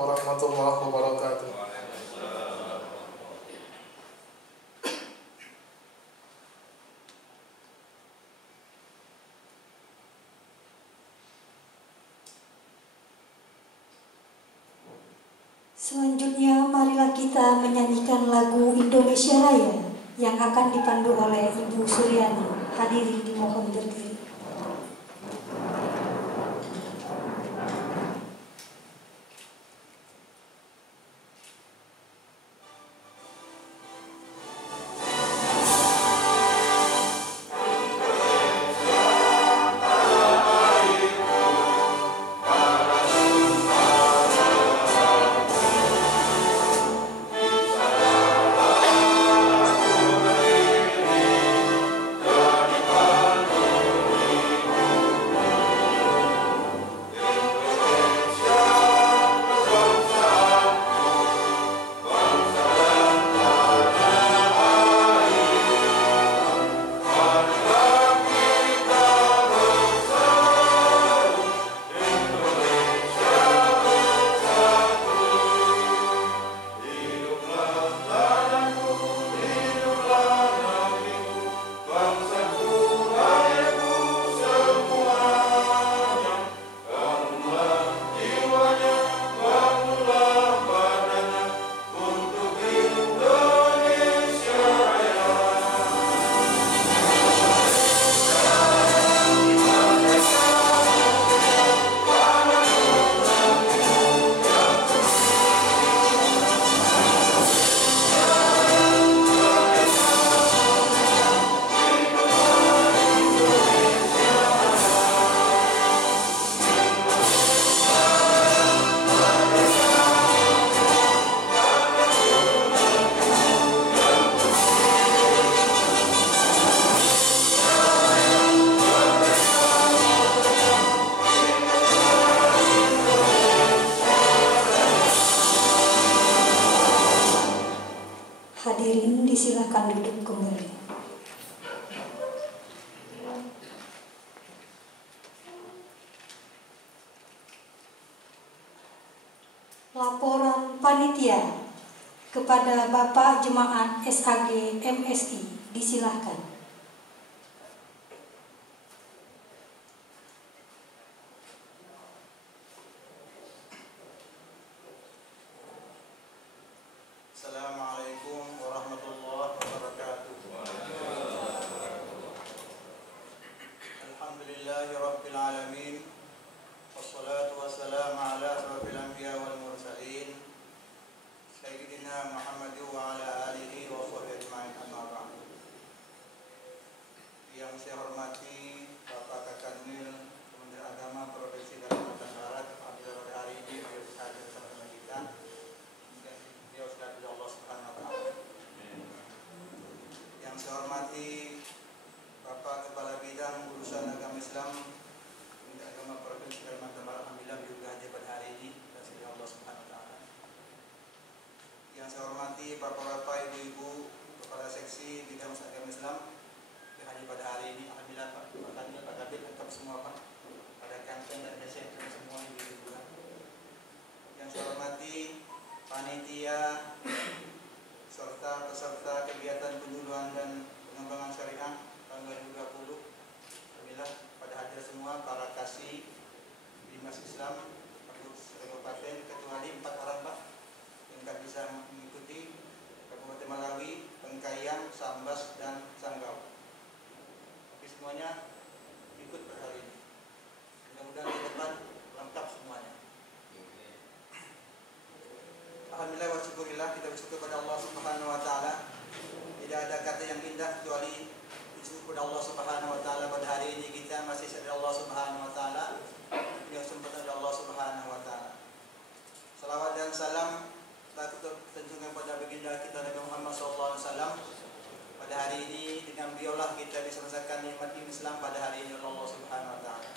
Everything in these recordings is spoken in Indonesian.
warahmatullahi wabarakatuh. Selanjutnya marilah kita menyanyikan lagu Indonesia Raya yang akan dipandu oleh Ibu Suryani. Hadirin dimohon berdiri. Hadirin disilakan duduk kembali. Laporan panitia kepada Bapak Jemaat SAG MSI disilahkan. Assalamualaikum warahmatullahi wabarakatuh. Alhamdulillahi rabbil alamin. Wassalatu wassalamu ala asrofil anbiya wal mursalin Sayyidina Muhammad wa ala alihi wa sahbihi ajma'in, amma ba'd. Yang saya hormati Bapak Kakanwil Kementerian Agama Provinsi Kalimantan Barat, apabila pada hari ini beliau hadir bersama kita. Allah Subhanahu wa Ta'ala. Yang saya hormati Bapak Kepala Bidang Urusan Agama Islam Kementerian Agama Provinsi Kalimantan Barat, alhamdulillah juga hadir pada hari ini, dan sehingga Allah Subhanahu wa Ta'ala. Yang saya hormati Bapak-bapak, ibu-ibu, kepala seksi bidang agama Islam yang hadir pada hari ini, alhamdulillah Pak Kanil, Pak Kabir, lengkap semua Pak, pada kantin dan mesin semua ibu-ibu. Yang saya hormati panitia serta peserta kegiatan penyuluhan dan pengembangan syariah tanggal 20. Alhamdulillah pada hadir semua para kasih Dinas Islam Kabupaten, kecuali 4 orang Pak yang tak bisa mengikuti, Kabupaten Malawi, Pengkayang, Sambas, dan Sanggau. Tapi semuanya ikut pada hari ini. Mudah-mudahan ke depan lengkap semuanya. Alhamdulillah wa syukurillah, kita bersyukur pada Allah Subhanahu wa Ta'ala. Tidak ada kata yang indah kecuali bersyukur pada Allah Subhanahu wa Ta'ala. Pada hari ini kita masih sadar Allah Subhanahu wa Ta'ala, yang sempurna dari Allah Subhanahu wa Ta'ala. Salawat dan salam kita tentukan pada baginda kita Nabi Muhammad SAW. Pada hari ini dengan beliaulah kita bisa merasakan nikmat Islam pada hari ini Allah Subhanahu wa Ta'ala.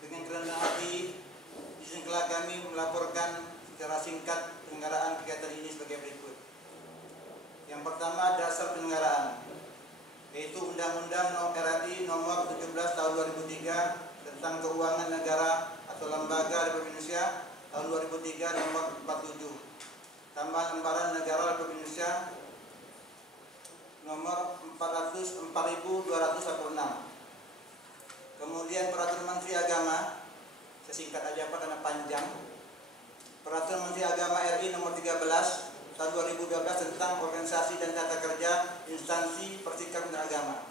Dengan kerendahan hati, izinkanlah kami melaporkan secara singkat penyelenggaraan kegiatan ini sebagai berikut. Yang pertama, dasar penyelenggaraan. yaitu Undang-Undang RI Nomor 17 Tahun 2003 tentang Keuangan Negara atau Lembaga Republik Indonesia tahun 2003 Nomor 47, tambah Lembaran Negara Republik Indonesia Nomor 4246. Kemudian Peraturan Menteri Agama, saya singkat aja Pak karena panjang. Peraturan Menteri Agama RI Nomor 13 Tahun 2012 tentang organisasi dan tata kerja instansi perserikatan agama.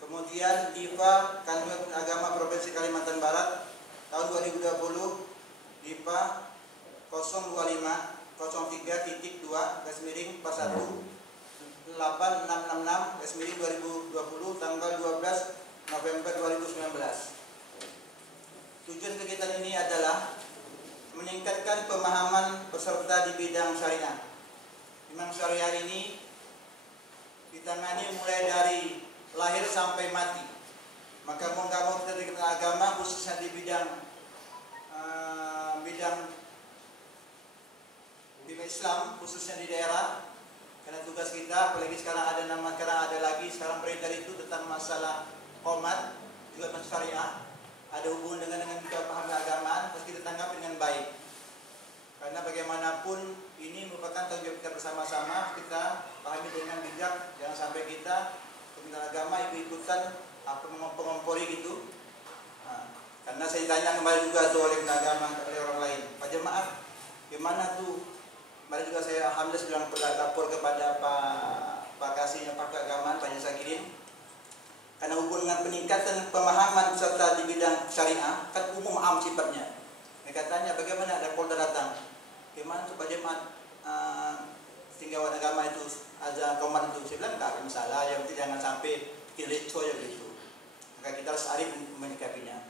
Kemudian DIPA Kanwil Agama Provinsi Kalimantan Barat tahun 2020 DIPA 025-03-2-41-8666-2020 tanggal 12 November 2019. Tujuan kegiatan ini adalah meningkatkan pemahaman peserta di bidang syariah. Memang syariah ini ditangani mulai dari lahir sampai mati. Maka mau nggak mau kita dikenal agama khususnya di bidang Islam khususnya di daerah. Karena tugas kita, apalagi sekarang ada lagi sekarang beredar itu tentang masalah qomat juga masalah syariah. Ada hubungan dengan kita paham keagamaan, harus kita tanggapi dengan baik. Karena bagaimanapun ini merupakan tanggung jawab kita bersama-sama, kita pahami dengan bijak, jangan sampai kita pembinaan agama ikut-ikutan apa mengompori gitu. Nah, karena saya ditanya kembali juga tuh oleh agama oleh orang lain, Pak Jemaah, gimana tuh? Kemarin juga saya alhamdulillah bilang lapor kepada Pak Kasihnya Pak Keagamaan Pak Jasakirin. Karena hubungan dengan peningkatan pemahaman serta di bidang syariah kan umum am sifatnya. Mereka tanya bagaimana ada Polda datang, gimana tuh Pak Jemaat tinggawan agama itu azan komat itu. Saya bilang tak ada masalah, yang penting jangan sampai kileco ya begitu. Maka kita harus arif menyikapinya.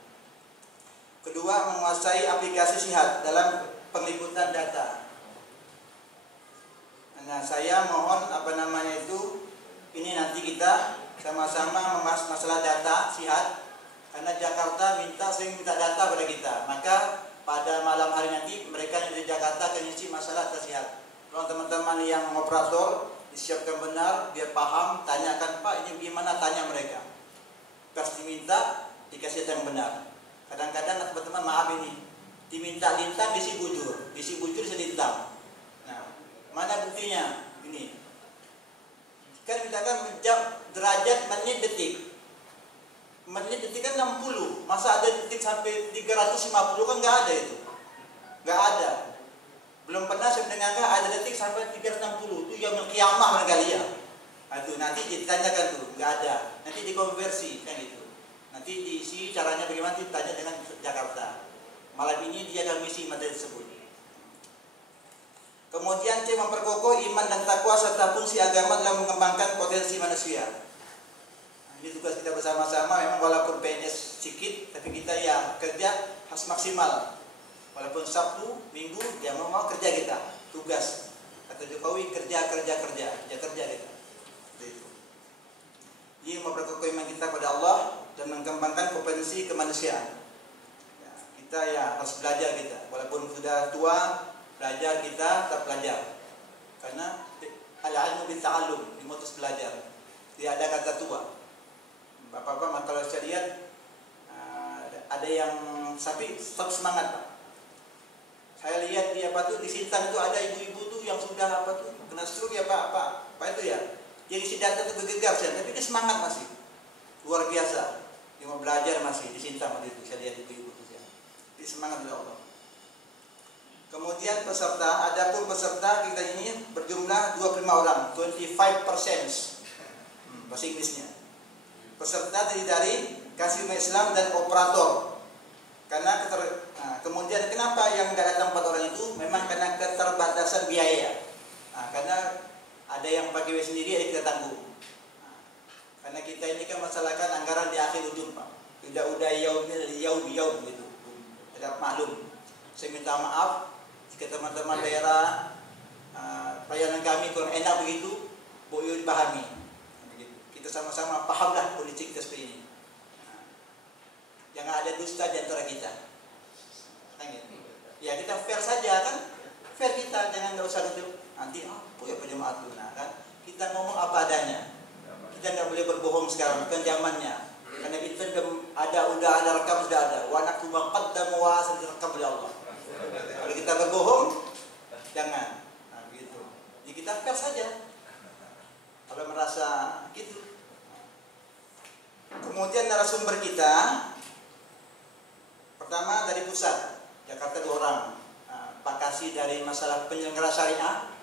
Kedua, menguasai aplikasi sihat dalam pengliputan data. Nah, saya mohon ini nanti kita sama-sama membahas masalah data sihat, karena Jakarta sering minta data pada kita. Maka pada malam hari nanti mereka yang dari Jakarta akan isi masalah data sihat. Kalau teman-teman yang operator disiapkan benar, biar paham, tanyakan Pak ini gimana, tanya mereka. Pasti diminta dikasih yang benar. Kadang-kadang teman-teman maaf ini diminta lintang disi bujur disi lintang. Nah, mana buktinya? Ini kan misalkan derajat menit detik. Menit detik kan 60. Masa ada detik sampai 350 kan nggak ada itu. Nggak ada. Belum pernah saya mendengarkan ada detik sampai 360. Itu yang kiamah barangkali ya. Nah, itu nanti ditanyakan tuh, nggak ada. Nanti dikonversi kan itu. Nanti diisi caranya bagaimana ditanya dengan Jakarta. Malam ini dia akan misi materi tersebut. Kemudian C. Memperkokoh iman dan takwa serta fungsi agama dalam mengembangkan potensi manusia. Nah, ini tugas kita bersama-sama. Memang walaupun PNS sedikit, tapi kita ya kerja harus maksimal. Walaupun Sabtu, Minggu, ya mau kerja kita. Tugas. Kata Jokowi kerja kita. Jadi memperkokoh iman kita pada Allah dan mengembangkan kompetensi kemanusiaan. Ya, kita ya harus belajar kita. Walaupun sudah tua, belajar kita tetap belajar. Karena al-ilmu bil ta'allum, ilmu terus belajar. Tidak ada kata tua. Bapak-bapak, kalau saya lihat ada yang tapi tetap semangat Pak. Saya lihat di di Sintang itu ada ibu-ibu tuh yang sudah kena stroke ya Pak itu ya. Jadi si data itu bergegar tapi dia semangat masih. Luar biasa. Dia mau belajar masih di Sintang waktu itu. Saya lihat ibu-ibu itu ya. Dia semangat oleh Allah. Kemudian adapun peserta kita ini berjumlah 25 orang, 25%. Bahasa Inggrisnya. Peserta terdiri dari kasih Islam dan operator. Karena kemudian kenapa yang tidak datang 4 orang itu? Memang karena keterbatasan biaya. Karena ada yang pakai biaya sendiri, ada kita tanggung. Karena kita ini kan masalahkan anggaran di akhir ujung Pak. Tidak udah yaum gitu. Tidak maklum. Saya minta maaf jika teman-teman daerah pelayanan kami kurang enak begitu, boleh dipahami. Kita sama-sama pahamlah politik kita seperti ini. Jangan ada dusta di antara kita. Ya kita fair saja kan, fair kita, jangan nggak usah gitu. Nanti apa ya penjemaat tuna kan? Kita ngomong apa adanya. Kita tidak boleh berbohong sekarang, bukan zamannya. Karena kita udah ada rekam, sudah ada. Wa naktubu ma qaddamu wa asal direkam oleh Allah. Kalau kita berbohong, jangan. Nah, begitu. Jadi kita pers saja. Kalau merasa gitu. Kemudian narasumber kita pertama dari pusat Jakarta 2 orang. Pak Kasih dari masalah penyelenggara syariah.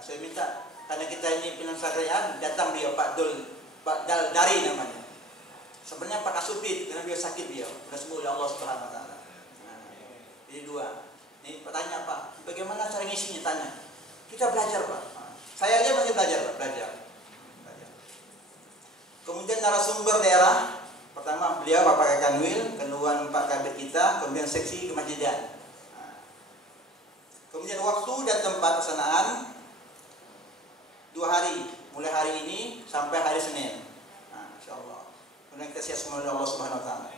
Saya minta karena kita ini penyelenggara syariah, datang beliau Pak Dari namanya. Sebenarnya Pak Kasubit karena beliau sakit beliau, sudah sembuh oleh Allah Subhanahu Wa Taala. Jadi 2. Ini pertanyaan Pak, bagaimana cara ngisinya? Tanya. Kita belajar Pak. Saya aja masih belajar Pak, belajar. Kemudian narasumber daerah, pertama beliau Bapak Kanwil, kedua Pak Kabit kita, kemudian seksi kemasjidan. Kemudian waktu dan tempat pelaksanaan 2 hari, mulai hari ini sampai hari Senin. Insyaallah. Kemudian kita siap semua oleh Allah Subhanahu Wa Taala.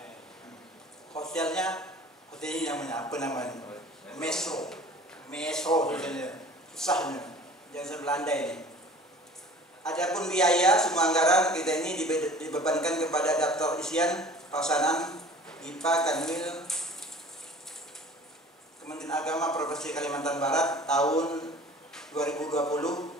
Hotelnya, hotel ini namanya apa namanya? Mesro tulisannya. Susahnya. Jangan Belanda ini. Adapun biaya semua anggaran kita ini dibebankan kepada daftar isian pelaksanaan IPA Kanwil Kementerian Agama Provinsi Kalimantan Barat tahun 2020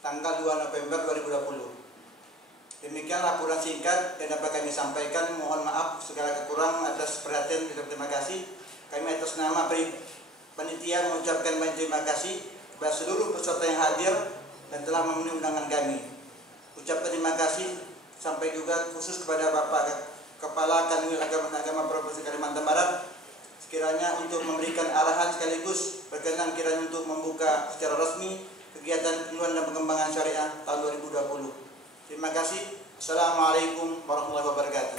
tanggal 2 November 2020. Demikian laporan singkat yang dapat kami sampaikan. Mohon maaf segala kekurangan atas perhatian. Terima kasih. Kami atas nama panitia mengucapkan banyak terima kasih kepada seluruh peserta yang hadir dan telah memenuhi undangan kami. Ucapkan terima kasih sampai juga khusus kepada Bapak Kepala Kanwil Agama Provinsi Kalimantan Barat, sekiranya untuk memberikan arahan sekaligus berkenan kiranya untuk membuka secara resmi kegiatan penyuluhan dan pengembangan syariah tahun 2020. Terima kasih. Assalamualaikum warahmatullahi wabarakatuh.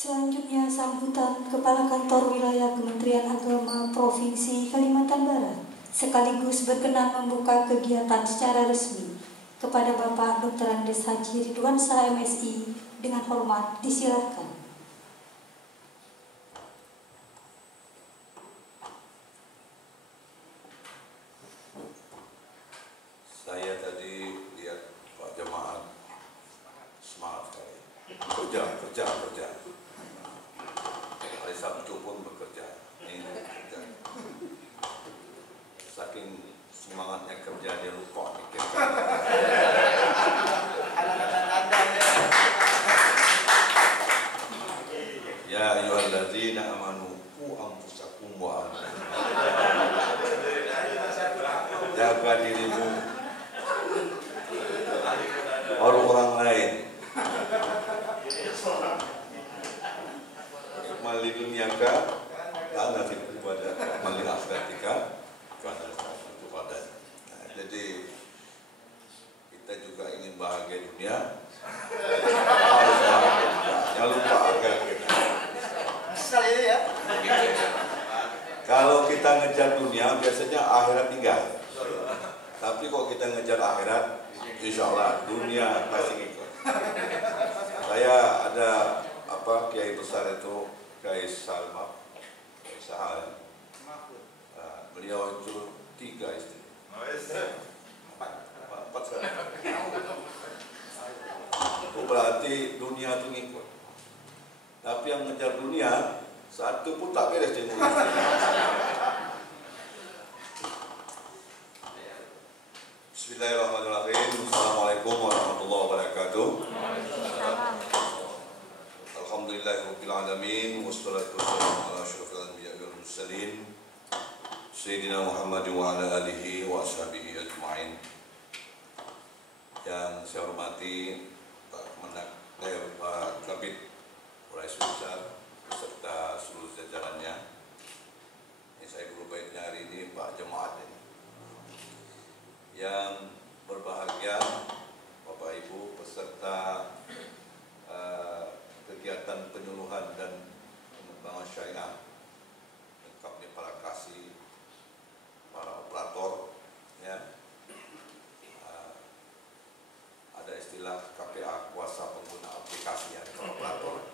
Selanjutnya sambutan Kepala Kantor Wilayah Kementerian Agama Provinsi Kalimantan Barat sekaligus berkenan membuka kegiatan secara resmi. Kepada Bapak Dr. Andes Haji Ridwansyah MSI dengan hormat disilakan. Saya tadi lihat Pak Jemaat semangat sekali. Kerja. Hari Sabtu pun bekerja. Ini bekerja. Saking semangatnya kerja dia lupa mikir. Ya ayyuhalladzina amanu qu anfusakum wa ahlikum. Jaga dirimu, orang lain. Mali dunyaka, la nafid kepada mali akhiratika, karena itu pada. Jadi kita juga ingin bahagia dunia, harus bahagia juga. Jangan lupa akhirat kita. Ya. Kalau kita ngejar dunia, biasanya akhirat tinggal. Tapi kalau kita ngejar akhirat, insya Allah dunia pasti ikut. Saya ada kiai besar itu, Kiai Salma, Kiai Sahal. Beliau itu 3 istri. 4 sekarang. Itu berarti dunia itu ngikut. Tapi yang ngejar dunia, satu pun tak beres dia ngurus. Bismillahirrahmanirrahim. Assalamualaikum warahmatullahi wabarakatuh. Alhamdulillahirabbil alamin wassalatu wassalamu ala asyrofil anbiya'i wal mursalin Sayyidina Muhammad wa ala alihi wa ashabihi ajma'in. Yang saya hormati Pak Kabid Rais Besar beserta seluruh jajarannya. Ini saya guru baiknya hari ini Pak Jemaat ini. Yang berbahagia Bapak Ibu peserta kegiatan penyuluhan dan pengembangan syariah, lengkapnya para kasih, para operator, ya. Ada istilah KPA, kuasa pengguna aplikasi, ya, para operator.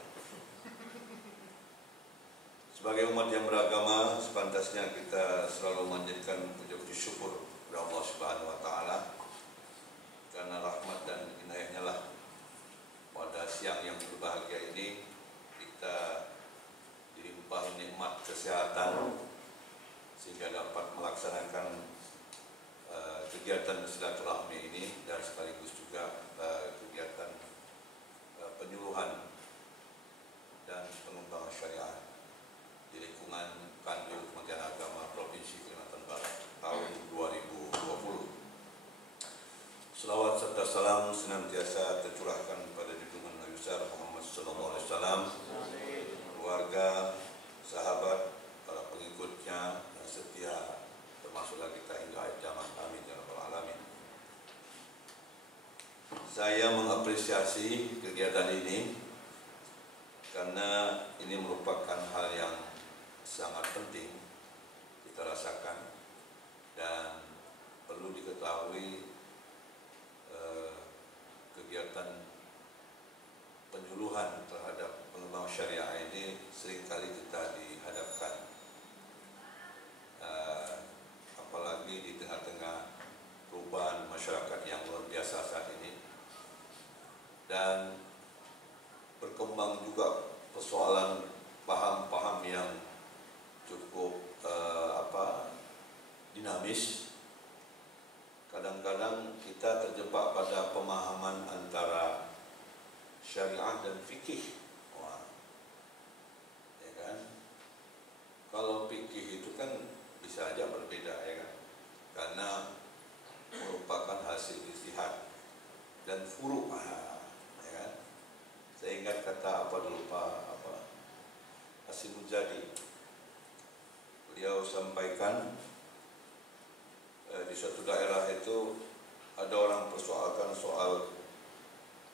atasnya kita selalu menjadikan puji syukur kepada Allah Subhanahu wa taala karena rahmat dan inayahnya lah pada siang yang berbahagia ini kita dilimpahi nikmat kesehatan sehingga dapat melaksanakan kegiatan silaturahmi ini dan sekaligus juga kegiatan penyuluhan dan pengembangan syariah di lingkungan Kanwil Kementerian Agama Provinsi Kalimantan Barat tahun 2020. Selawat serta salam senantiasa tercurahkan pada junjungan Nabi besar Muhammad sallallahu alaihi wasallam, keluarga, sahabat, para pengikutnya yang setia, termasuklah kita hingga akhir zaman. Amin ya rabbal alamin. Saya mengapresiasi kegiatan ini karena ini merupakan hal yang sangat penting kita rasakan dan perlu diketahui kegiatan penyuluhan terhadap pengembangan syariah ini seringkali kita dihadapkan apalagi di tengah-tengah perubahan masyarakat yang luar biasa saat ini dan berkembang juga persoalan paham-paham yang cukup dinamis. Kadang-kadang kita terjebak pada pemahaman antara syariah dan fikih. Ya kan? Kalau fikih itu kan bisa aja berbeda, ya kan? Karena merupakan hasil ijtihad dan furu', ya kan? Saya ingat kata Hasyim Muzadi. Beliau sampaikan di suatu daerah itu ada orang persoalkan soal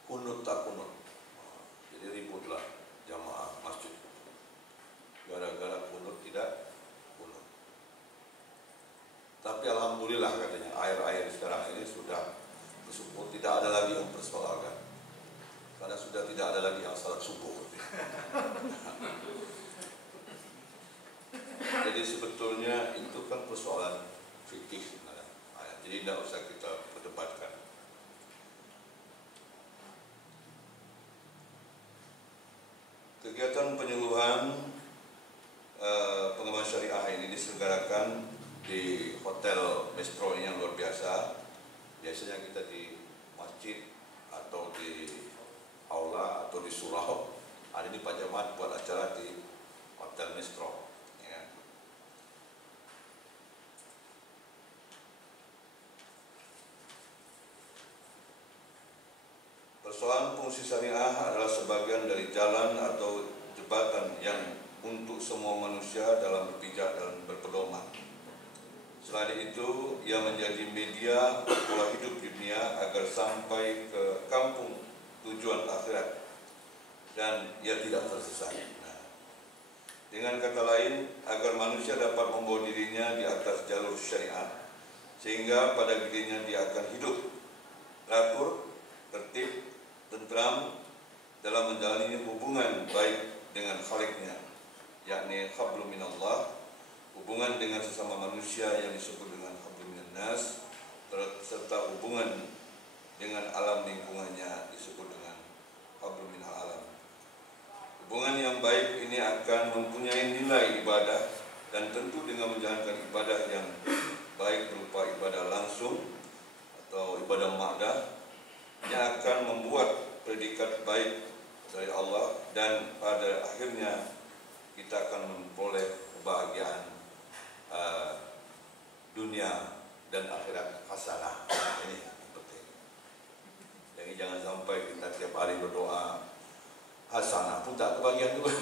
kunut tak kunut. Jadi ributlah jamaah masjid gara-gara kunut tidak kunut. Tapi alhamdulillah katanya air-air sekarang ini sudah bersyukur tidak ada lagi yang persoalkan karena sudah tidak ada lagi yang salat subuh. Jadi sebetulnya itu kan persoalan fikih, jadi tidak usah kita perdebatkan. Kegiatan penyuluhan pengembangan syariah ini diselenggarakan di Hotel Mestro yang luar biasa. Biasanya kita di masjid atau di aula atau di surau. Hari ini Pak Jamat buat acara di Hotel Mestro. Ya. Persoalan fungsi syariah adalah sebagian dari jalan atau jembatan yang untuk semua manusia dalam berpijak dan berpedoman. Selain itu, ia menjadi media pola hidup dunia agar sampai ke kampung tujuan akhirat dan ia tidak tersesat. Dengan kata lain, agar manusia dapat membawa dirinya di atas jalur syariat, sehingga pada dirinya dia akan hidup teratur, tertib, tentram dalam menjalani hubungan baik dengan Khaliknya, yakni hablum minallah, hubungan dengan sesama manusia yang disebut dengan hablum minannas, serta hubungan dengan alam lingkungannya disebut dengan hablum minal alam. Hubungan yang baik ini akan mempunyai nilai ibadah dan tentu dengan menjalankan ibadah yang baik berupa ibadah langsung atau ibadah ma'dah yang akan membuat predikat baik dari Allah dan pada akhirnya kita akan memperoleh kebahagiaan dunia dan akhirat hasanah. Ini yang penting. Jadi jangan sampai kita tiap hari berdoa hasanah pun tak kebahagiaan juga.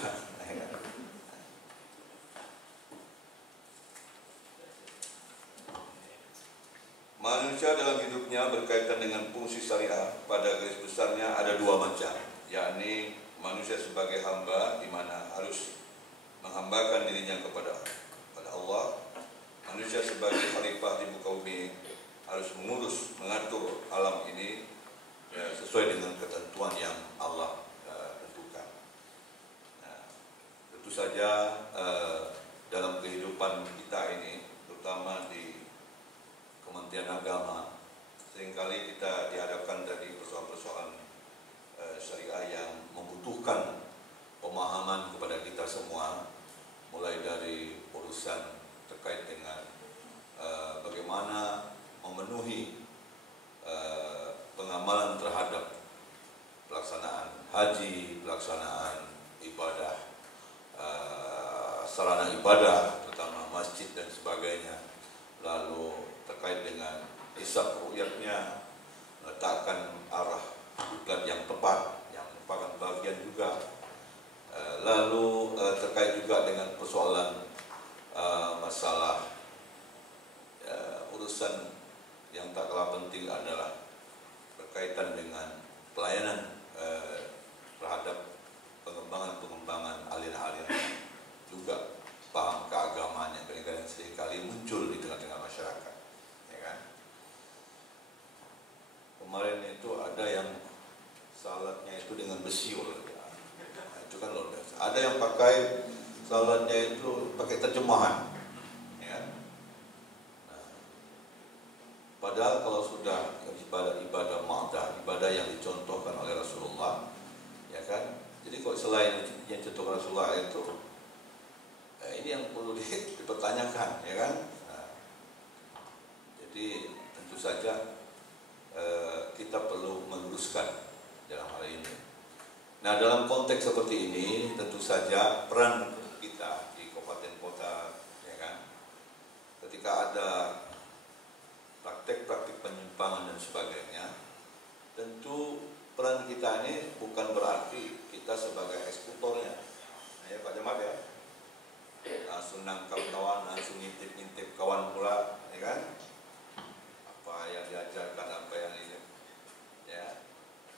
Manusia dalam hidupnya berkaitan dengan fungsi syariah pada garis besarnya ada dua macam, yakni manusia sebagai hamba di mana harus menghambakan dirinya kepada Allah, manusia sebagai khalifah di muka bumi harus mengurus, mengatur alam ini sesuai dengan ketentuan yang Allah tentukan. Nah, tentu saja dalam kehidupan kita ini, terutama di Kementerian Agama, seringkali kita dihadapkan dari persoalan-persoalan syariah yang membutuhkan pemahaman kepada kita semua, mulai dari urusan terkait dengan bagaimana memenuhi pengamalan terhadap pelaksanaan haji, pelaksanaan ibadah, sarana ibadah, terutama masjid dan sebagainya. Lalu terkait dengan hisab ru'yatnya, meletakkan arah kiblat yang tepat, yang merupakan bagian juga. Lalu terkait juga dengan persoalan masalah urusan yang tak kalah penting adalah berkaitan dengan pelayanan terhadap pengembangan aliran-aliran juga paham keagamaan yang kadang-kadang seringkali muncul di tengah-tengah masyarakat, ya kan? Kemarin itu ada yang salatnya itu dengan besi, nah, itu kan luar biasa. Ada yang pakai salatnya itu pakai terjemahan, ya. Nah, padahal kalau sudah ibadah ma'dah, ibadah yang dicontohkan oleh Rasulullah, ya kan? Jadi kok selain yang contoh Rasulullah itu, ini yang perlu dipertanyakan, ya kan? Nah, jadi tentu saja kita perlu meluruskan dalam hal ini. Nah, dalam konteks seperti ini, tentu saja peran kita di kabupaten kota, ya kan? Ketika ada praktek-praktek penyimpangan dan sebagainya, tentu peran kita ini bukan berarti kita sebagai eksekutornya, ya Pak Camat ya, langsung nangkap kawan, langsung ngintip-ngintip kawan pula, ya kan? Apa yang diajarkan, apa yang ini, ya.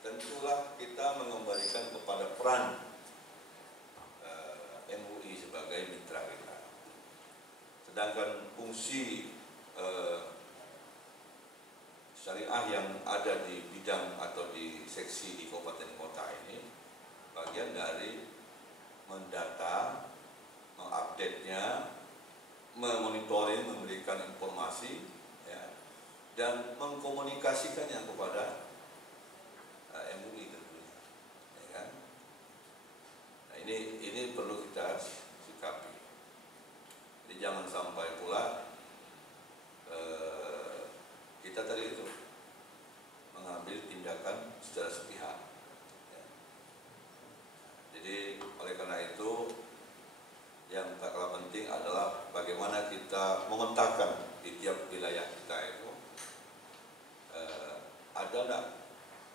Tentulah kita mengembalikan kepada peran MUI sebagai mitra kita. Sedangkan fungsi syariah yang ada di bidang atau di seksi di kabupaten kota ini bagian dari mendata, mengupdate-nya, memonitoring, memberikan informasi, ya, dan mengkomunikasikannya kepada MUI tentunya, ya kan? Nah, ini perlu kita sikapi. Jadi jangan sampai pula kita tadi itu mengambil tindakan secara sepihak, ya. Jadi oleh karena itu yang tak kalah penting adalah bagaimana kita memetakan di tiap wilayah kita itu ada enggak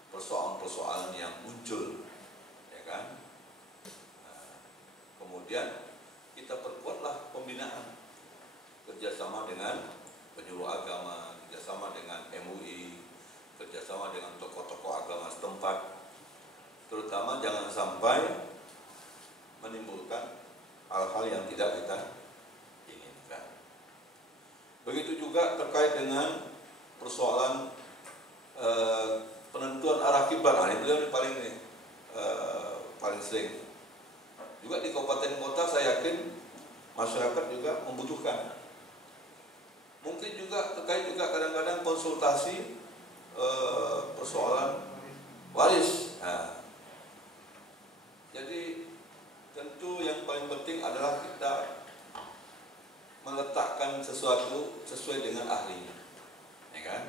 persoalan-persoalan yang muncul, ya kan? Kemudian kita perkuatlah pembinaan kerjasama dengan penyuluh agama, kerjasama dengan MUI, kerjasama dengan tokoh-tokoh agama setempat, terutama jangan sampai menimbulkan hal-hal yang tidak kita inginkan. Begitu juga terkait dengan persoalan penentuan arah kiblat. Nah, ini beliau paling sering. Juga di kabupaten kota saya yakin masyarakat juga membutuhkan. Mungkin juga terkait juga kadang-kadang konsultasi persoalan waris. Nah, jadi tentu yang paling penting adalah kita meletakkan sesuatu sesuai dengan ahlinya, ya kan?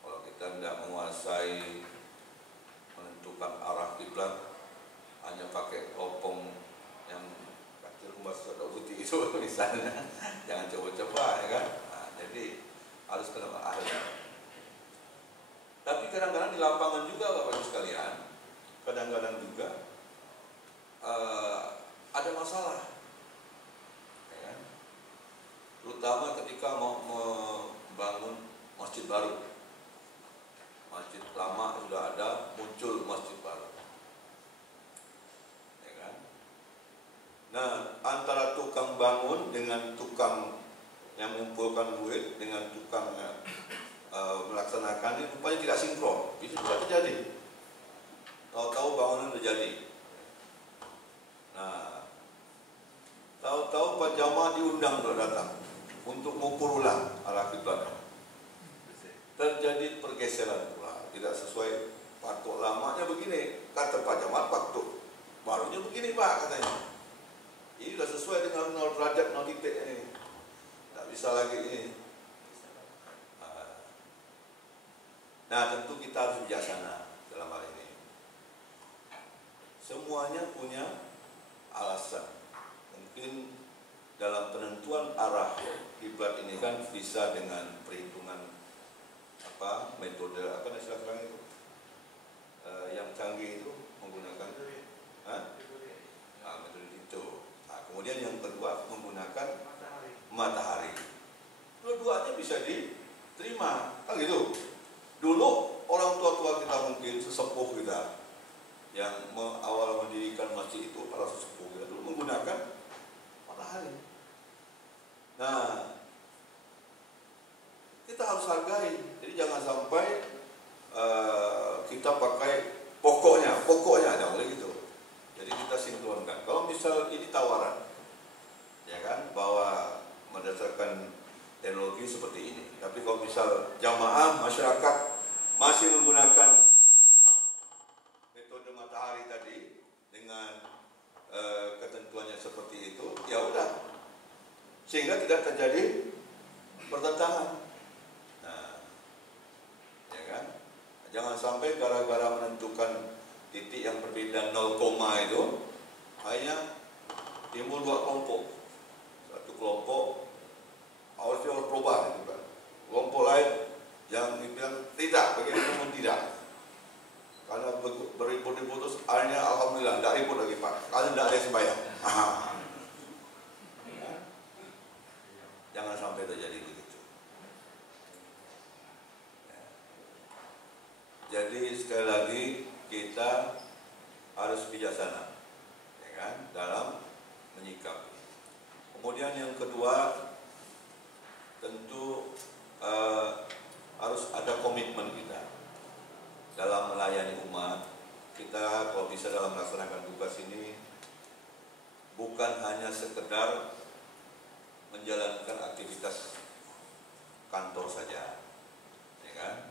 Kalau kita tidak menguasai menentukan arah kiblat, hanya pakai opong yang kecil kumbas putih itu misalnya, jangan coba-coba, ya kan? Nah, jadi harus kena ahli. Tapi kadang-kadang di lapangan juga Bapak Ibu sekalian, kadang-kadang juga ada masalah, ya kan? Terutama ketika mau membangun masjid baru. Masjid lama sudah ada, muncul masjid baru, ya kan? Nah, antara tukang bangun dengan tukang yang mengumpulkan duit dengan tukang melaksanakan ini rupanya tidak sinkron. Bisa terjadi. Tahu-tahu bangunan sudah jadi. Nah, Tahu-tahu Pak Jamaah diundang untuk datang untuk mengukur ulang arah kiblat. Terjadi pergeseran pula, tidak sesuai patok lamanya begini. Kata Pak Jamaah, patok barunya begini Pak katanya. Ini sudah sesuai dengan 0 derajat 0 titik ini. Tak bisa lagi ini. Nah, tentu kita harus bijaksana dalam hal ini. Semuanya punya alasan. Mungkin dalam penentuan arah kiblat ini kan bisa dengan perhitungan metode istilah sekarang itu yang canggih itu menggunakan metode itu. Nah, kemudian yang kedua menggunakan matahari. Dua-duanya bisa diterima, kan gitu. Dulu orang tua-tua kita mungkin sesepuh kita yang awal mendirikan masjid itu para sesepuh kita dulu menggunakan matahari. Nah, kita harus hargai. Jadi jangan sampai kita pakai pokoknya jangan boleh gitu. Jadi kita sinkronkan. Kalau misal ini tawaran, ya kan, bahwa berdasarkan teknologi seperti ini. Tapi kalau misal jamaah masyarakat masih menggunakan metode matahari tadi dengan ketentuannya seperti itu, ya udah, sehingga tidak terjadi pertentangan. Nah, ya kan, jangan sampai gara-gara menentukan titik yang berbeda 0, itu hanya timbul dua kelompok. Satu kelompok harus berubah gitu kan. Kelompok lain yang bilang tidak, bagaimana tidak. Karena beribut-ibut terus akhirnya alhamdulillah tidak ribut lagi Pak. Kalau tidak ada sembahyang. Ya. Jangan sampai terjadi begitu. Ya. Jadi sekali lagi kita harus bijaksana, ya kan, dalam menyikapi. Kemudian yang kedua, tentu harus ada komitmen kita dalam melayani umat. Kita kalau bisa dalam melaksanakan tugas ini bukan hanya sekedar menjalankan aktivitas kantor saja, ya kan?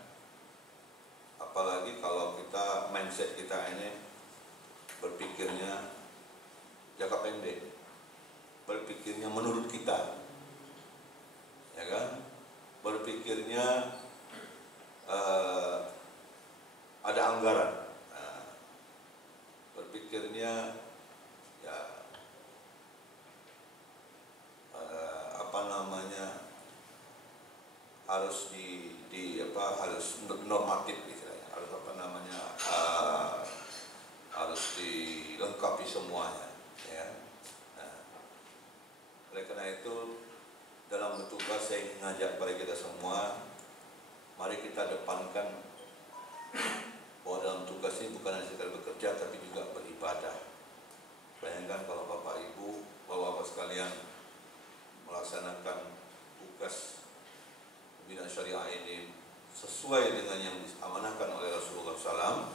Apalagi kalau kita mindset kita ini berpikirnya jangka pendek, berpikirnya menurut kita, ya kan? Berpikirnya ada anggaran, berpikirnya ya harus harus normatif istilahnya, harus harus dilengkapi semuanya, ya. Nah, oleh karena itu dalam bertugas saya mengajak kepada kita semua, mari kita depankan bahwa dalam tugas ini bukan hanya sekedar bekerja tapi juga beribadah. Bayangkan kalau Bapak Ibu, Bapak-Bapak sekalian melaksanakan tugas pembinaan syariah ini sesuai dengan yang diamanahkan oleh Rasulullah SAW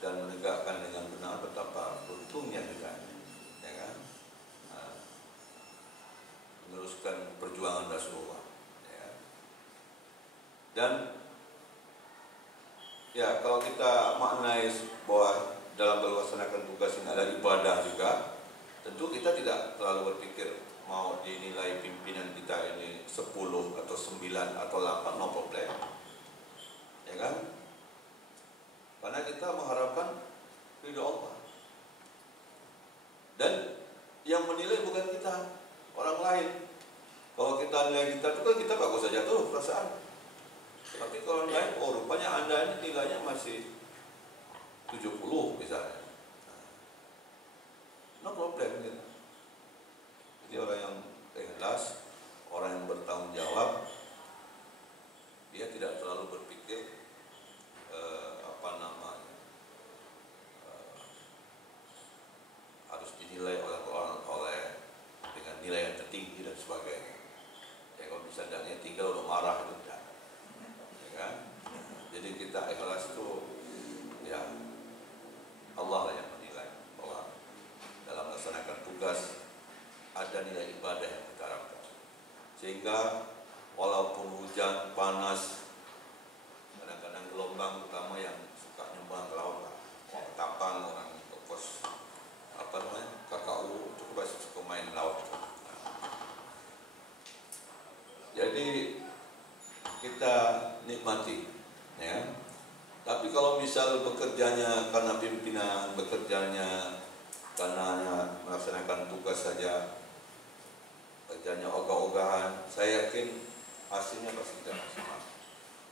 dan menegakkan dengan benar, betapa beruntungnya kita, ya kan? Nah, meneruskan perjuangan Rasulullah, ya. Dan ya, kalau kita maknai bahwa dalam melaksanakan tugas ini ada ibadah juga, tentu kita tidak terlalu berpikir mau dinilai pimpinan kita ini 10 atau 9 atau 8, no problem, ya kan? Karena kita mengharapkan ridho Allah, dan yang menilai bukan kita, orang lain. Kalau kita nilai kita itu kan kita bagus saja tuh perasaan. Tapi kalau lain, oh rupanya Anda ini nilainya masih 70 misalnya. No problem gitu. Jadi orang yang ikhlas, orang yang bertanggung jawab, dia tidak terlalu berpikir harus dinilai oleh dengan nilai yang tertinggi dan sebagainya. Ya kalau misalnya tinggal udah marah itu tidak. Kan? Jadi kita ikhlas itu ya Allah lah yang menilai bahwa dalam melaksanakan tugas ada sehingga walaupun hujan, panas, kadang-kadang gelombang, utama yang suka nyembang ke laut, orang Tapang, orang ke pos KKU, cukup suka main laut. Jadi kita nikmati, ya. Tapi kalau misal bekerjanya karena pimpinan, bekerjanya karena melaksanakan tugas saja, kerjanya ogah-ogahan, saya yakin hasilnya pasti tidak maksimal.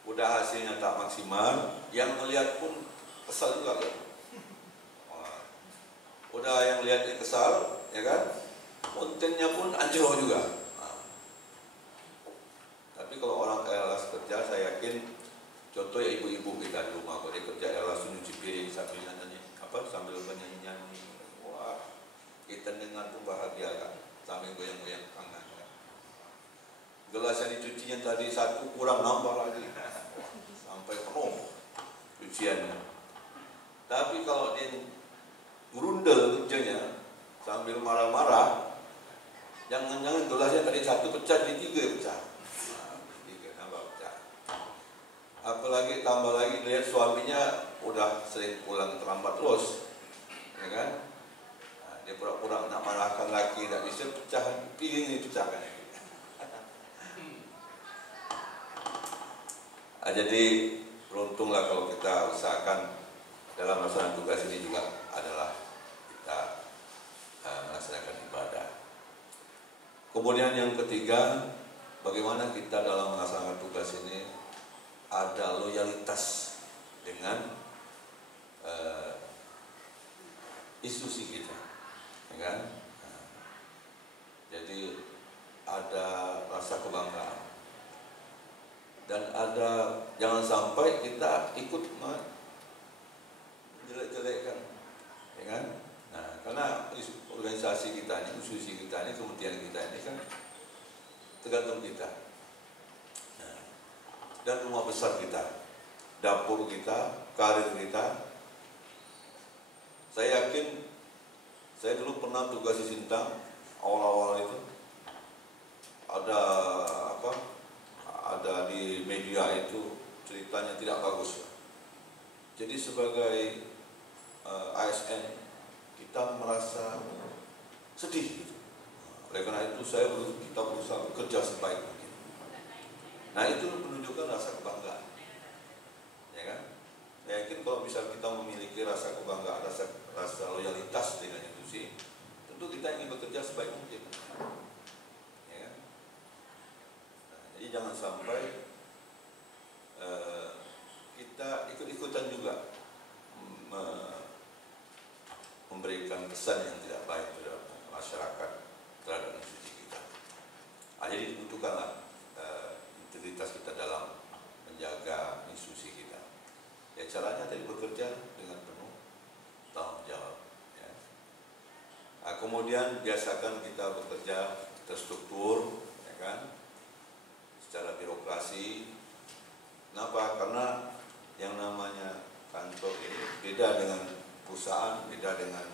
Udah hasilnya tak maksimal, yang melihat pun kesal juga ya. Udah yang lihatnya kesal, ya kan? Kontennya pun anjlok juga. Tapi kalau orang ikhlas kerja, saya yakin, contoh ya ibu-ibu kita di rumah, kalau dia kerja ikhlas nyuci piring sambil nyanyi, sambil bernyanyi-nyanyi, wah, kita dengar pun bahagia kan, sambil goyang-goyang tangan. Kan? Gelas yang dicucinya tadi satu kurang, nambah lagi, sampai penuh cuciannya. Tapi kalau dia gerundel kerjanya sambil marah-marah, jangan-jangan gelasnya tadi satu pecah jadi tiga pecah. Apalagi tambah lagi lihat suaminya udah sering pulang terlambat terus, ya kan? Nah, dia pura-pura nak marahkan laki, tidak bisa pecah piring ini pecahkan. Jadi beruntunglah kalau kita usahakan dalam melaksanakan tugas ini juga adalah kita melaksanakan ibadah. Kemudian yang ketiga, bagaimana kita dalam melaksanakan tugas ini ada loyalitas dengan institusi kita, ya kan? Jadi ada rasa kebanggaan dan ada, jangan sampai kita ikut jelek-jelekkan, ya kan? Nah, karena organisasi kita ini, institusi kita ini, kementerian kita ini kan tergantung kita. Dan rumah besar kita, dapur kita, karir kita. Saya yakin, saya dulu pernah tugas di Sintang, awal-awal itu ada di media itu ceritanya tidak bagus. Jadi sebagai ASN kita merasa sedih. Gitu. Oleh karena itu kita berusaha bekerja sebaik mungkin. Nah itu menunjukkan rasa kebanggaan, ya kan? Saya yakin kalau misal kita memiliki rasa kebanggaan, rasa loyalitas dengan institusi, tentu kita ingin bekerja sebaik mungkin, ya kan? Nah, jadi jangan sampai kita ikut-ikutan juga memberikan kesan yang tidak baik terhadap masyarakat, terhadap institusi kita. Nah, jadi dibutuhkanlah integritas kita dalam menjaga institusi kita. Ya caranya tadi bekerja dengan penuh tanggung jawab. Ya. Nah, kemudian biasakan kita bekerja terstruktur, ya kan? Secara birokrasi. Kenapa? Karena yang namanya kantor ini beda dengan perusahaan, beda dengan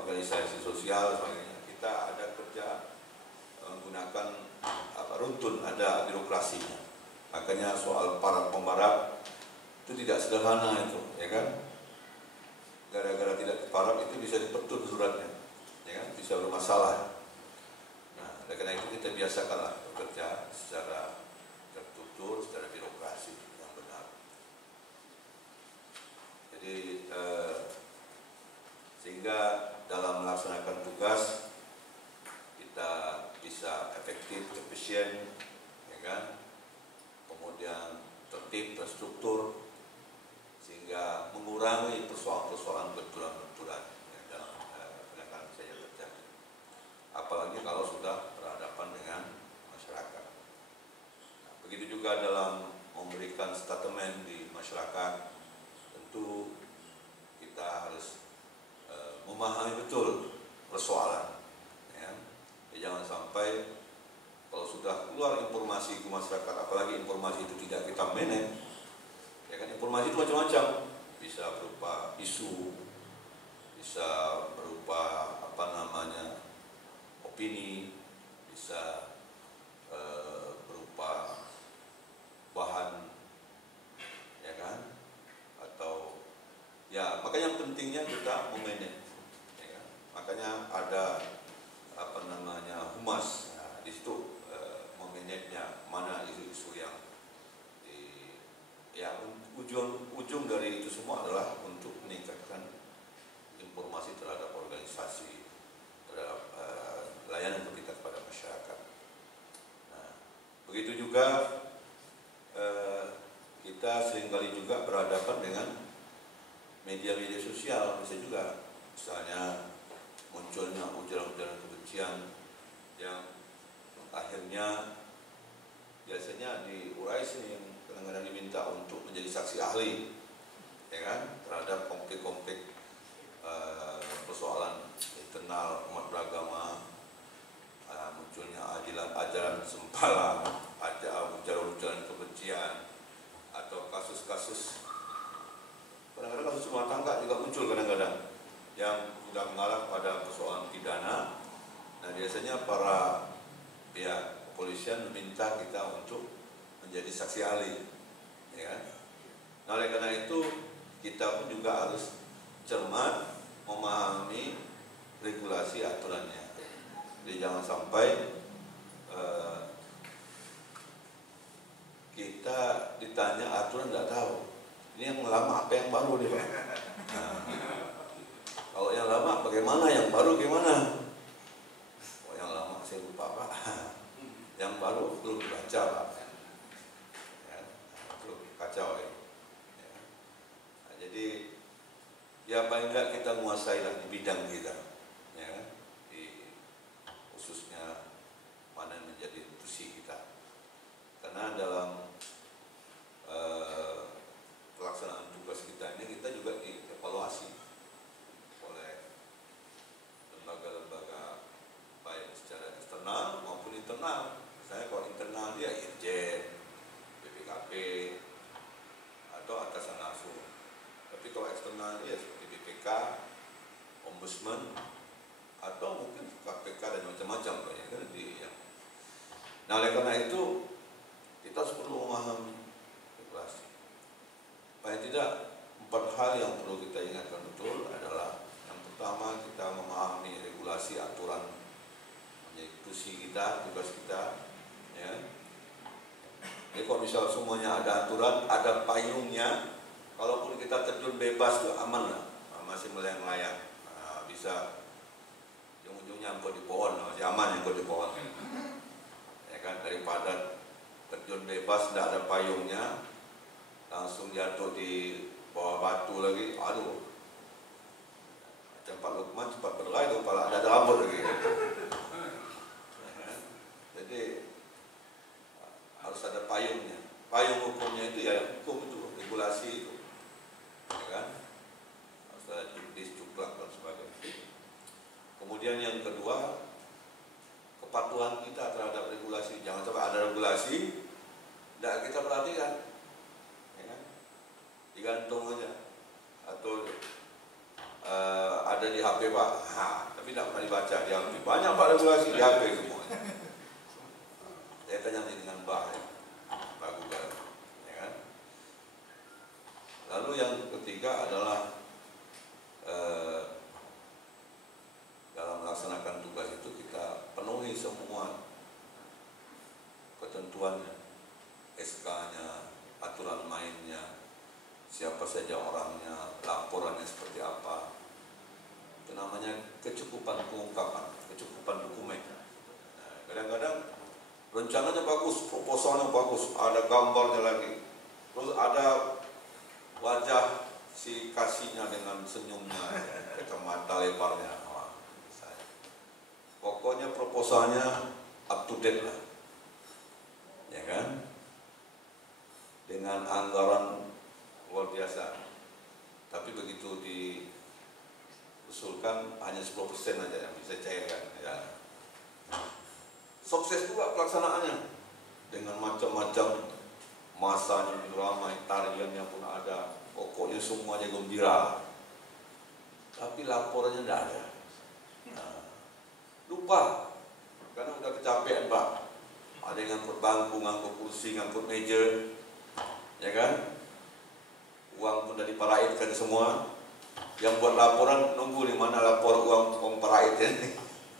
organisasi sosial, sebagainya. Kita ada kerja menggunakan runtun, ada birokrasinya. Makanya soal para pembarap itu tidak sederhana itu, ya kan? Gara-gara tidak diparap itu bisa dipetun suratnya, ya kan? Bisa bermasalah. Nah, oleh karena itu kita biasakanlah bekerja secara terstruktur, secara birokrasi yang benar. Jadi sehingga dalam melaksanakan tugas kita bisa efektif, efisien, ya kan? Kemudian tertib, terstruktur, sehingga mengurangi persoalan-persoalan benturan-benturan yang dalam penegakan saya terjadi. Apalagi kalau sudah berhadapan dengan masyarakat. Nah, begitu juga dalam memberikan statement di masyarakat, tentu kita harus memahami betul persoalan. Ya. Jangan sampai kalau sudah keluar informasi ke masyarakat, apalagi informasi itu tidak kita manage, ya kan, informasi itu macam-macam, bisa berupa isu, bisa berupa opini, bisa Ya, makanya pentingnya kita memanage. Ya kan? Makanya ada apa namanya humas, nah, di situ memanagenya mana isu-isu yang ya ujung dari itu semua adalah untuk meningkatkan informasi terhadap organisasi, terhadap layanan kita kepada masyarakat. Nah, begitu juga kita seringkali juga berhadapan dengan media-media sosial, bisa juga misalnya munculnya ujaran-ujaran kebencian yang akhirnya biasanya diurai sini yang kadang-kadang diminta untuk menjadi saksi ahli, ya kan, terhadap konflik-konflik persoalan internal umat beragama, munculnya ajaran sempalan, ujaran-ujaran kebencian, atau kasus-kasus kadang-kadang kasus rumah tangga juga muncul kadang-kadang yang sudah mengarah pada persoalan pidana. Nah, biasanya para pihak kepolisian meminta kita untuk menjadi saksi ahli, ya kan? Nah, oleh karena itu kita pun juga harus cermat memahami regulasi aturannya. Jadi jangan sampai kita ditanya aturan tidak tahu. Ini yang lama apa yang baru nih Pak? Nah, kalau yang lama bagaimana, yang baru gimana? Oh, yang lama saya lupa Pak. Yang baru belum dibaca Pak. Ya, itu kacau ya. Nah, jadi ya paling tidak kita menguasai lah di bidang kita, ya, di khususnya mana yang menjadi tusi kita. Karena dalam pelaksanaan tugas kita ini kita juga dievaluasi oleh lembaga-lembaga baik secara eksternal maupun internal. Misalnya kalau internal dia Irjen, BPKP, atau atasan langsung. Tapi kalau eksternal dia seperti BPK, Ombudsman, atau mungkin KPK dan macam-macam banyak kan di yang. Nah, oleh karena itu kita harus perlu memahami regulasi. Paling tidak 4 hal yang perlu kita ingatkan betul adalah yang pertama kita memahami regulasi aturan menjadi tusi kita, tugas kita, ya. Jadi kalau misal semuanya ada aturan, ada payungnya, kalaupun kita terjun bebas itu aman lah, masih melayang-layang, nah, bisa ujung-ujungnya angkut di pohon, masih aman angkut di pohon, ya kan, daripada terjun bebas tidak ada payungnya, langsung jatuh di bawah batu lagi, aduh, macam Pak Lukman cepat berlari, kepala ada rambut lagi. Jadi harus ada payungnya. Payung hukumnya itu ya hukum itu, regulasi itu, ya kan? Harus ada judis, cuplak dan sebagainya. Kemudian yang kedua, kepatuhan kita terhadap regulasi. Jangan sampai ada regulasi, tidak kita perhatikan, ya kan? Digantung aja, atau ada di HP Pak, tapi tidak pernah dibaca di HP. Banyak Pak regulasi di HP semuanya. Saya tanya dengan bahaya, Google, ya kan? Lalu yang ketiga adalah dalam melaksanakan tugas itu kita penuhi semua ketentuannya, SK-nya, aturan mainnya, siapa saja orangnya, laporannya seperti apa. Itu namanya kecukupan pengungkapan, kecukupan dokumen. Nah, kadang-kadang rencananya bagus, proposalnya bagus, ada gambarnya lagi, terus ada wajah si kasihnya dengan senyumnya, kacamata lebarnya. Pokoknya proposalnya up to date lah, ya kan? Dengan anggaran luar biasa, tapi begitu diusulkan hanya 10% aja yang bisa cairkan, ya. Sukses juga pelaksanaannya dengan macam-macam masanya, ramai, tariannya pun ada, pokoknya semuanya gembira, tapi laporannya tidak ada. Nah, lupa karena udah kecapean Pak, ada yang ngangkut bangku, ngangkut kursi, ngangkut meja, ya kan, uang pun udah diparaitkan semua, yang buat laporan nunggu di mana lapor uang paraid ini.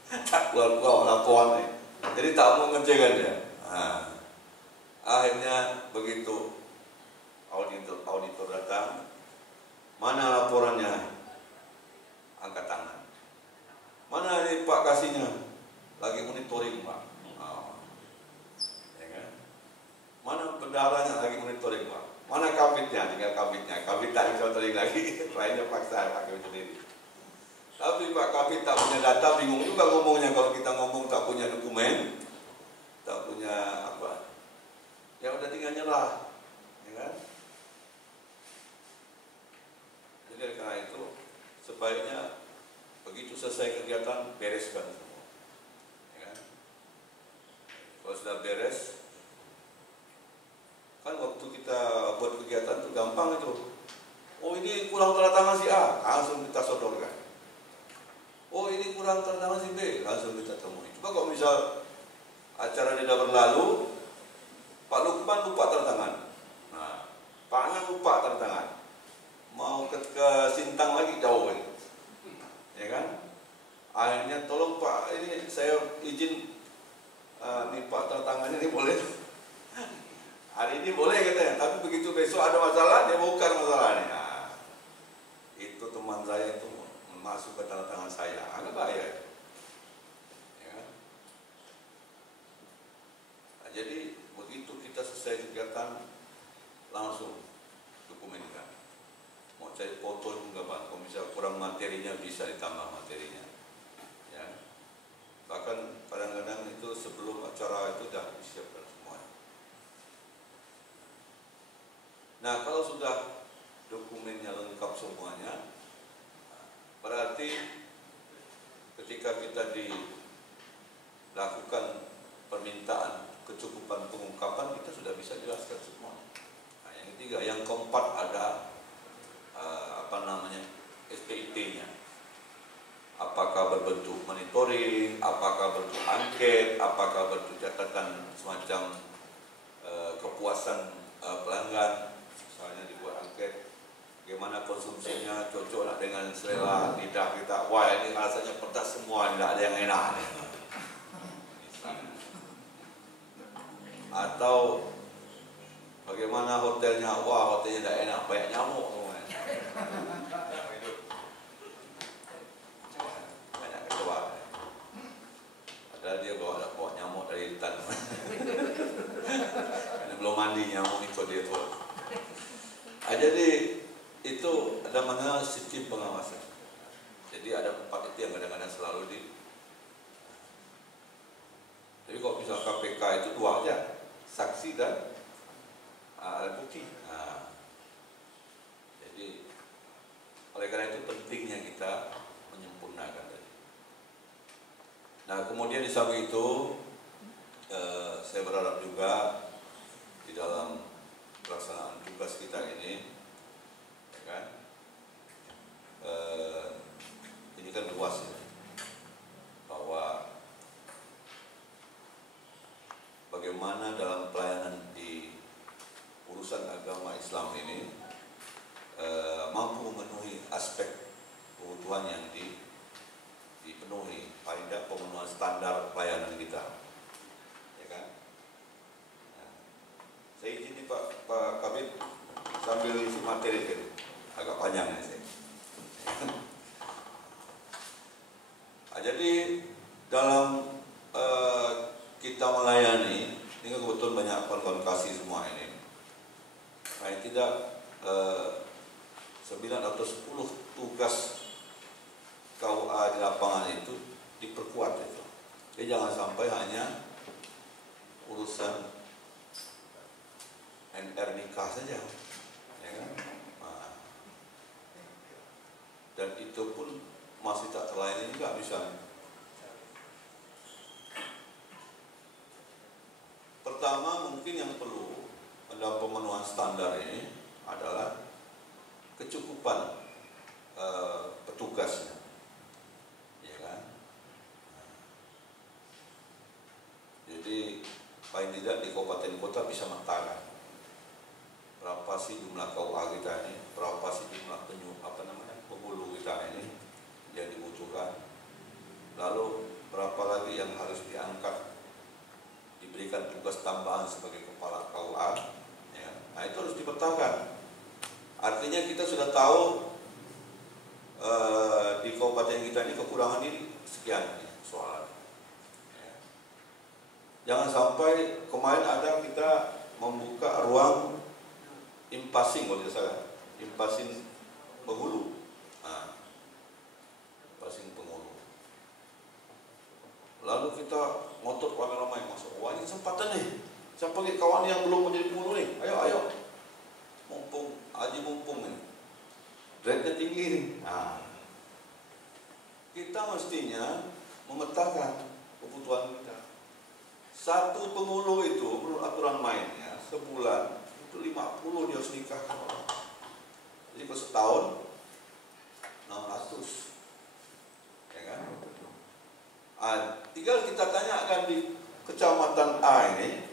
Tak keluar laporan nih. Jadi tak mau ngecek dia. Nah, akhirnya begitu auditor datang, mana laporannya? Angkat tangan. Mana ini Pak kasihnya? Lagi monitoring Pak. Ya kan? Mana bendaharanya? Lagi monitoring Pak. Mana kabitnya? Tinggal kabitnya. Kabit tak bisa monitoring lagi. Lainnya paksa pakai sendiri. Tapi Pak Kabit tak punya data, bingung juga ngomongnya kalau kita ngomong tak punya dokumen, tak punya apa. Ya udah tinggal nyerah, ya kan? Jadi karena itu sebaiknya begitu selesai kegiatan bereskan semua, ya kan? Kalau sudah beres, kan waktu kita buat kegiatan itu gampang itu. Oh ini kurang tanda tangan si A, langsung kita sodorkan. Oh ini kurang tanda tangan si B, langsung kita temui. Coba kalau misal acara tidak berlalu, Pak Lukman lupa tanda tangan, nah, Pak Anang lupa tanda tangan, mau ke Sintang lagi jauh ini, ya kan? Akhirnya tolong Pak, ini saya izin nih Pak tanda tangannya ini boleh? Hari ini boleh katanya, tapi begitu besok ada masalah dia bongkar masalahnya. Nah, itu teman saya itu masuk ke tanda tangan saya, agak bahaya. Ya. Nah, jadi begitu kita selesai kegiatan langsung dokumenkan. Mau cari foto juga Pak, kalau misalnya kurang materinya bisa ditambah materinya. Ya. Bahkan kadang-kadang itu sebelum acara itu sudah disiapkan semua. Nah kalau sudah dokumennya lengkap semuanya, berarti ketika kita dilakukan permintaan kecukupan pengungkapan, kita sudah bisa jelaskan semua. Nah, yang ketiga, yang keempat ada SPIT-nya. Apakah berbentuk monitoring, apakah bentuk angket, apakah bentuk catatan semacam kepuasan pelanggan, misalnya dibuat angket. Bagaimana konsumsinya, cocok nak dengan selera lidah kita. Wah ini rasanya pedas semua, tidak ada yang enak. Atau bagaimana hotelnya, wah hotelnya tidak enak, banyak nyamuk. Banyak kecoa. Padahal dia bawa nyamuk dari hutan. Karena belum mandi nyamuk itu dia tuh. Jadi itu ada mana sistem pengawasan. Jadi ada 4 itu yang kadang-kadang selalu Jadi kalau misal KPK itu 2 aja, saksi dan alat bukti. Nah, jadi oleh karena itu pentingnya kita menyempurnakan tadi. Nah kemudian di samping itu saya berharap juga di dalam pelaksanaan tugas kita ini, kan? Ini kan luas ya, bahwa bagaimana dalam pelayanan di urusan agama Islam ini mampu memenuhi aspek kebutuhan yang dipenuhi, paling tidak pemenuhan standar pelayanan kita, ya kan? Nah, saya izin nih Pak Kabit sambil isi materi kan. Agak panjang ya saya. Nah, jadi dalam kita melayani, ini kan kebetulan banyak kawan-kawan kasih semua ini. Nah, tidak 9 atau 10 tugas KUA di lapangan itu diperkuat itu. Jadi jangan sampai hanya urusan NR nikah saja, ya kan? Dan itu pun masih tak terlayani juga misalnya. Pertama mungkin yang perlu dalam pemenuhan standar ini adalah kecukupan petugasnya, ya kan? Jadi paling tidak di kabupaten kota bisa mengatakan berapa sih jumlah KUA kita ini, berapa sih jumlah penghuni penghulu kita ini yang dibutuhkan. Lalu berapa lagi yang harus diangkat, diberikan tugas tambahan sebagai kepala KUA, ya. Nah itu harus dipetakan. Artinya kita sudah tahu di kabupaten kita ini kekurangan ini sekian soal. Ya. Jangan sampai kemarin ada kita membuka ruang impasing, kalau tidak salah, impasing penghulu. Nah, impasing penghulu. Lalu kita ngotot ramai-ramai masuk. Wah ini kesempatan nih. Saya panggil kawan yang belum menjadi penghulu nih. Ayo. Mumpung, Haji mumpung nih. Rate-nya tinggi nih. Nah, kita mestinya memetakan kebutuhan kita. Satu penghulu itu menurut aturan mainnya sebulan itu 50 dia harus nikah. Jadi kalau setahun 600. Ya kan? Tinggal kita tanyakan di kecamatan A ini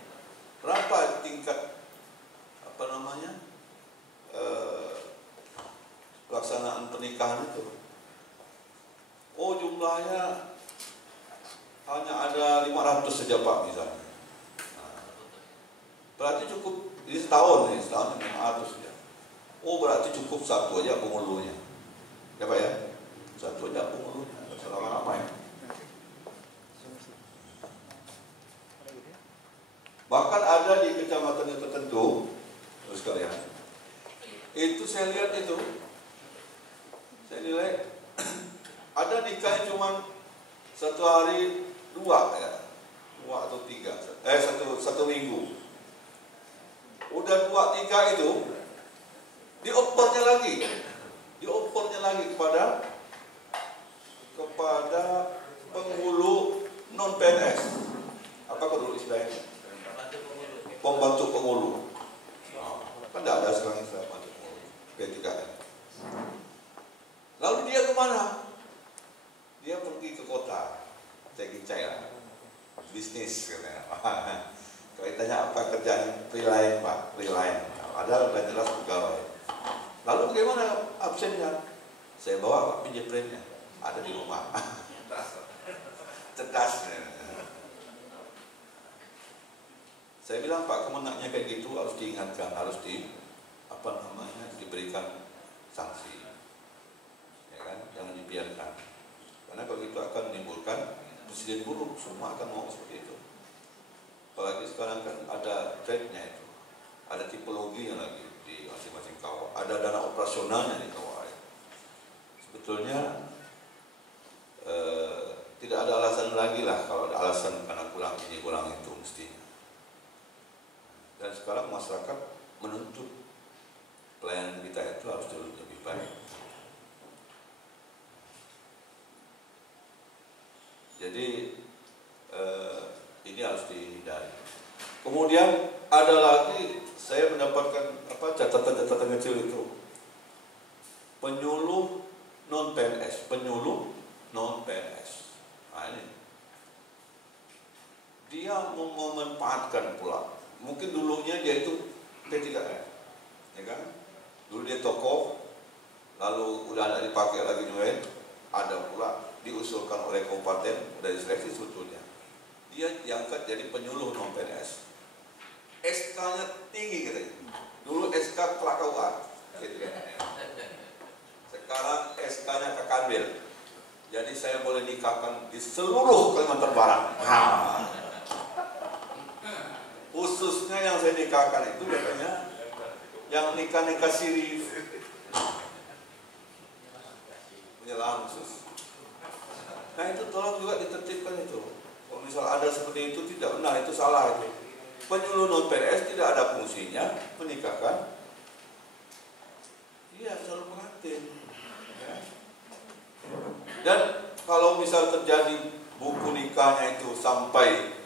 berapa tingkat pelaksanaan pernikahan itu. Oh jumlahnya hanya ada 500 saja Pak misalnya. Nah, berarti cukup ini setahun 500 saja. Oh berarti cukup satu aja penghulunya. Ya Pak ya? Satu aja penghulunya. Selama-lama ya. Bahkan ada di kecamatan tertentu, terus kalian, itu saya lihat itu, saya nilai ada nikahnya cuma satu hari 2 ya, 2 atau 3, satu minggu. Udah 2-3 itu diopernya lagi kepada penghulu non PNS. Apa dulu istilahnya? Pembantu penghulu. Kan tidak ada sekarang istilah pembantu penghulu. P3N. Lalu dia kemana? Dia pergi ke kota. Cek-cek lah. Bisnis katanya. Kalau ditanya apa kerjaan, freelance Pak, freelance. Ada udah jelas pegawai. Lalu bagaimana absennya? Saya bawa Pak pinjam printnya. Ada di rumah. Cerdas. Saya bilang Pak, kemenangnya kayak gitu harus diingatkan, harus diberikan sanksi, ya kan? Jangan dibiarkan. Karena kalau itu akan menimbulkan presiden buruk, semua akan mau seperti itu. Apalagi sekarang kan ada trade-nya itu, ada tipologinya lagi di masing-masing KUA, ada dana operasionalnya di KUA. Sebetulnya tidak ada alasan lagi lah kalau ada alasan karena kurang ini kurang itu mestinya. Dan sekarang masyarakat menuntut pelayanan kita itu harus lebih baik. Jadi ini harus dihindari. Kemudian ada lagi saya mendapatkan catatan-catatan kecil itu penyuluh non PNS. Nah ini dia memanfaatkan pula. Mungkin dulunya dia itu P3N, ya kan? Dulu dia tokoh, lalu udah tidak dipakai lagi duit, ada pula diusulkan oleh kabupaten dari seleksi sebetulnya. Dia diangkat jadi penyuluh non PNS. SK-nya tinggi katanya. Dulu SK Kelak KUA, gitu kan? Sekarang SK-nya Kakanwil. Jadi saya boleh nikahkan di seluruh Kalimantan Barat. Khususnya yang saya nikahkan itu katanya yang nikah siri penyerahan khusus. Nah itu tolong juga ditertibkan itu. Kalau misal ada seperti itu tidak benar, itu salah itu. Penyuluh non PNS tidak ada fungsinya menikahkan. Iya selalu pengantin. Ya. Dan kalau misal terjadi buku nikahnya itu sampai